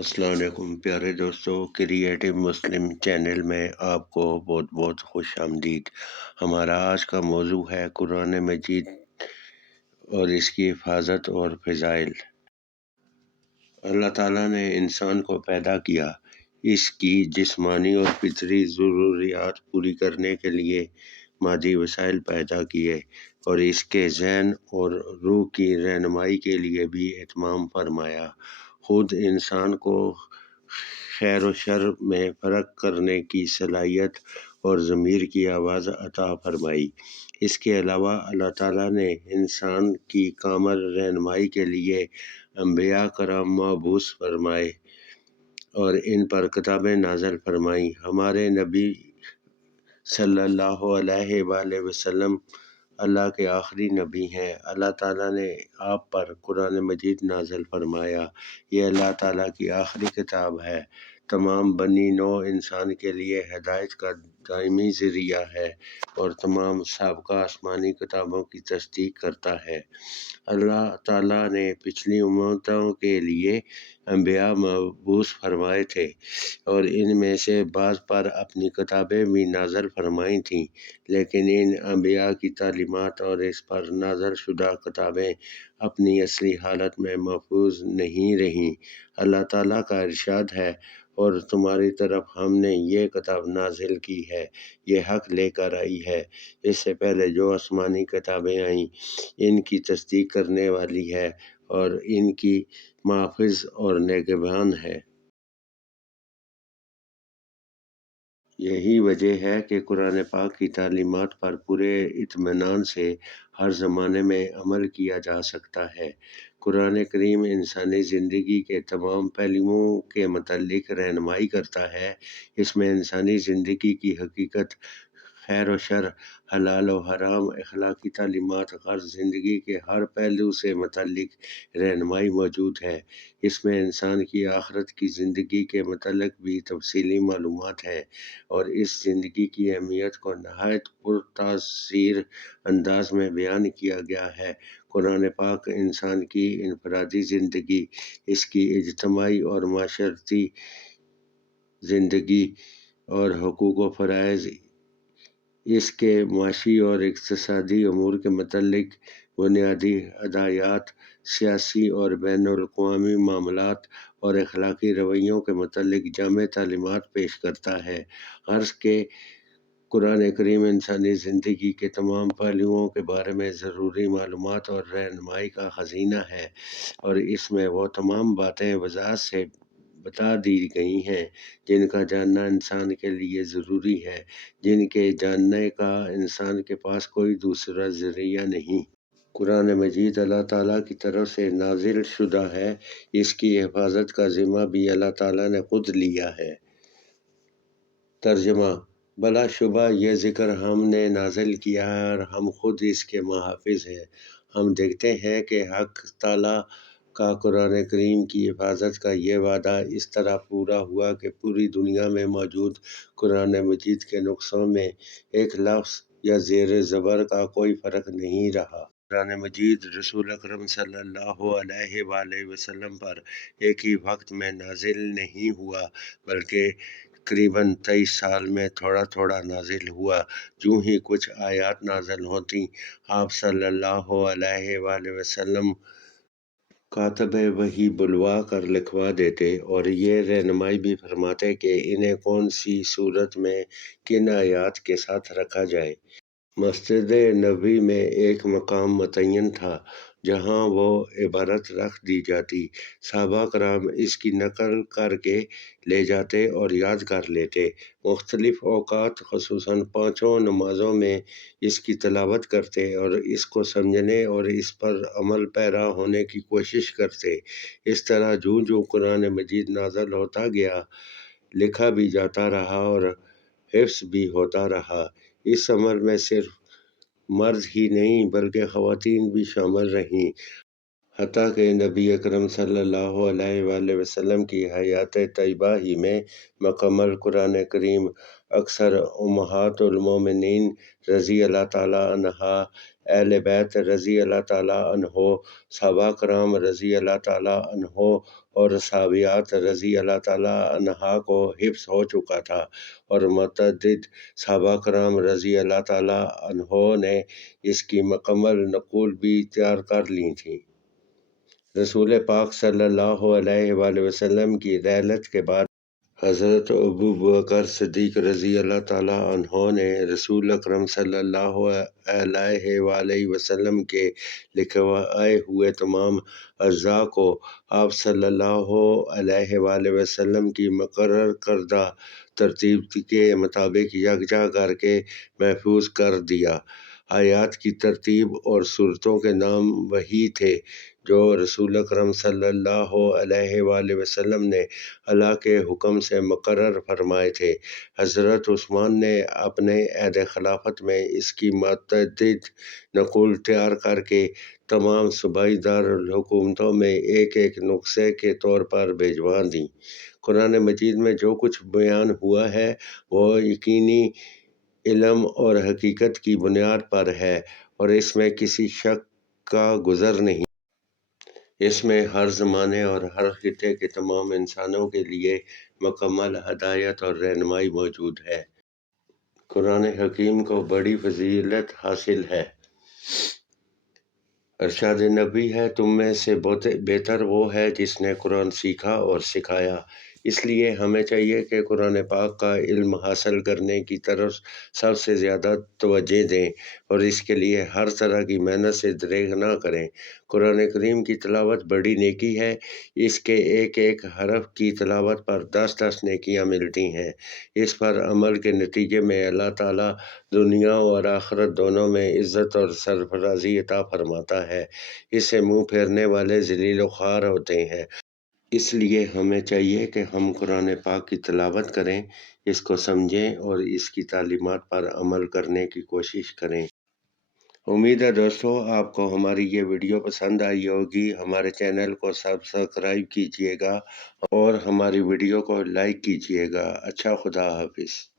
السلام علیکم پیارے دوستو، کریٹو مسلم چینل میں آپ کو بہت بہت خوش آمدید۔ ہمارا آج کا موضوع ہے قرآن مجید اور اس کی حفاظت اور فضائل۔ اللہ تعالیٰ نے انسان کو پیدا کیا، اس کی جسمانی اور فطری ضروریات پوری کرنے کے لیے مادی وسائل پیدا کیے، اور اس کے ذہن اور روح کی رہنمائی کے لیے بھی اہتمام فرمایا۔ خود انسان کو خیر و شر میں فرق کرنے کی صلاحیت اور ضمیر کی آواز عطا فرمائی۔ اس کے علاوہ اللہ تعالیٰ نے انسان کی کامل رہنمائی کے لیے انبیاء کرام مبعوث فرمائے اور ان پر کتابیں نازل فرمائیں۔ ہمارے نبی صلی اللہ علیہ وآلہ وسلم اللہ کے آخری نبی ہیں۔ اللہ تعالیٰ نے آپ پر قرآن مجید نازل فرمایا۔ یہ اللہ تعالیٰ کی آخری کتاب ہے، تمام بنی نوع انسان کے لیے ہدایت کا دائمی ذریعہ ہے اور تمام سابقہ آسمانی کتابوں کی تصدیق کرتا ہے۔ اللہ تعالیٰ نے پچھلی امتوں کے لیے انبیاء مبعوث فرمائے تھے اور ان میں سے بعض پر اپنی کتابیں بھی نازل فرمائی تھیں، لیکن ان انبیاء کی تعلیمات اور اس پر نازل شدہ کتابیں اپنی اصلی حالت میں محفوظ نہیں رہیں۔ اللہ تعالیٰ کا ارشاد ہے، اور تمہاری طرف ہم نے یہ کتاب نازل کی ہے، یہ حق لے کر آئی ہے۔ اس سے پہلے جو آسمانی کتابیں آئیں ان کی تصدیق کرنے والی ہے اور ان کی محافظ اور نگہبان ہے۔ یہی وجہ ہے کہ قرآن پاک کی تعلیمات پر پورے اطمینان سے ہر زمانے میں عمل کیا جا سکتا ہے۔ قرآن کریم انسانی زندگی کے تمام پہلوؤں کے متعلق رہنمائی کرتا ہے۔ اس میں انسانی زندگی کی حقیقت، خیر و شر، حلال و حرام، اخلاقی تعلیمات، غرض زندگی کے ہر پہلو سے متعلق رہنمائی موجود ہے۔ اس میں انسان کی آخرت کی زندگی کے متعلق بھی تفصیلی معلومات ہیں اور اس زندگی کی اہمیت کو نہایت پرتاثیر انداز میں بیان کیا گیا ہے۔ قرآن پاک انسان کی انفرادی زندگی، اس کی اجتماعی اور معاشرتی زندگی اور حقوق و فرائض، اس کے معاشی اور اقتصادی امور کے متعلق بنیادی ہدایات، سیاسی اور بین الاقوامی معاملات اور اخلاقی رویوں کے متعلق جامع تعلیمات پیش کرتا ہے۔ غرض کہ قرآن کریم انسانی زندگی کے تمام پہلوؤں کے بارے میں ضروری معلومات اور رہنمائی کا خزینہ ہے، اور اس میں وہ تمام باتیں وضاحت سے بتا دی گئی ہیں جن کا جاننا انسان کے لیے ضروری ہے، جن کے جاننے کا انسان کے پاس کوئی دوسرا ذریعہ نہیں۔ قرآن مجید اللہ تعالیٰ کی طرف سے نازل شدہ ہے، اس کی حفاظت کا ذمہ بھی اللہ تعالیٰ نے خود لیا ہے۔ ترجمہ: بلا شبہ یہ ذکر ہم نے نازل کیا ہے اور ہم خود اس کے محافظ ہیں۔ ہم دیکھتے ہیں کہ حق تعالیٰ کا قرآن کریم کی حفاظت کا یہ وعدہ اس طرح پورا ہوا کہ پوری دنیا میں موجود قرآن مجید کے نسخوں میں ایک لفظ یا زیر زبر کا کوئی فرق نہیں رہا۔ قرآن مجید رسول اکرم صلی اللہ علیہ وآلہ وسلم پر ایک ہی وقت میں نازل نہیں ہوا، بلکہ تقریباً 23 سال میں تھوڑا تھوڑا نازل ہوا۔ جو ہی کچھ آیات نازل ہوتیں، آپ صلی اللہ علیہ وآلہ وسلم کاتب وحی بلوا کر لکھوا دیتے اور یہ رہنمائی بھی فرماتے کہ انہیں کون سی صورت میں کن آیات کے ساتھ رکھا جائے۔ مسجد نبوی میں ایک مقام متعین تھا جہاں وہ عبارت رکھ دی جاتی، صحابہ کرام اس کی نقل کر کے لے جاتے اور یاد کر لیتے۔ مختلف اوقات خصوصاً پانچوں نمازوں میں اس کی تلاوت کرتے اور اس کو سمجھنے اور اس پر عمل پیرا ہونے کی کوشش کرتے۔ اس طرح جوں جوں قرآن مجید نازل ہوتا گیا، لکھا بھی جاتا رہا اور حفظ بھی ہوتا رہا۔ اس عمل میں صرف مرد ہی نہیں بلکہ خواتین بھی شامل رہیں، حتیٰ کہ نبی اکرم صلی اللہ علیہ وآلہ وسلم کی حیات طیبہ ہی میں مکمل قرآن کریم اکثر امہات المومنین رضی اللہ تعالیٰ عنہا، اہل بیت رضی اللہ تعالیٰ عنہم، صحابہ کرام رضی اللہ تعالیٰ عنہم اور صحابیات رضی اللہ تعالیٰ عنہا کو حفظ ہو چکا تھا، اور متعدد صحابہ کرام رضی اللہ تعالیٰ عنہوں نے اس کی مکمل نقول بھی تیار کر لی تھیں۔ رسول پاک صلی اللہ علیہ وآلہ وسلم کی رحلت کے بعد حضرت ابوبکر صدیق رضی اللہ تعالیٰ عنہ نے رسول اکرم صلی اللہ علیہ وآلہ وسلم کے لکھوائے ہوئے تمام اجزاء کو آپ صلی اللہ علیہ وآلہ وسلم کی مقرر کردہ ترتیب کے مطابق یکجا کر کے محفوظ کر دیا۔ آیات کی ترتیب اور سورتوں کے نام وہی تھے جو رسول اکرم صلی اللہ علیہ وآلہ وسلم نے اللہ کے حکم سے مقرر فرمائے تھے۔ حضرت عثمان نے اپنے عہد خلافت میں اس کی متعدد نقول تیار کر کے تمام صوبائی دارالحکومتوں میں ایک ایک نسخے کے طور پر بھجوا دیں۔ قرآن مجید میں جو کچھ بیان ہوا ہے وہ یقینی علم اور حقیقت کی بنیاد پر ہے، اور اس میں کسی شک کا گزر نہیں۔ اس میں ہر زمانے اور ہر خطے کے تمام انسانوں کے لیے مکمل ہدایت اور رہنمائی موجود ہے۔ قرآن حکیم کو بڑی فضیلت حاصل ہے۔ ارشاد نبی ہے، تم میں سے بہتر وہ ہے جس نے قرآن سیکھا اور سکھایا۔ اس لیے ہمیں چاہیے کہ قرآن پاک کا علم حاصل کرنے کی طرف سب سے زیادہ توجہ دیں اور اس کے لیے ہر طرح کی محنت سے دریغ نہ کریں۔ قرآن کریم کی تلاوت بڑی نیکی ہے۔ اس کے ایک ایک حرف کی تلاوت پر 10 نیکیاں ملتی ہیں۔ اس پر عمل کے نتیجے میں اللہ تعالیٰ دنیا اور آخرت دونوں میں عزت اور سرفرازی عطا فرماتا ہے۔ اس سے منہ پھیرنے والے ذلیل و خوار ہوتے ہیں۔ اس لیے ہمیں چاہیے کہ ہم قرآن پاک کی تلاوت کریں، اس کو سمجھیں اور اس کی تعلیمات پر عمل کرنے کی کوشش کریں۔ امید ہے دوستو آپ کو ہماری یہ ویڈیو پسند آئی ہوگی۔ ہمارے چینل کو سبسکرائب کیجیے گا اور ہماری ویڈیو کو لائک کیجیے گا۔ اچھا، خدا حافظ۔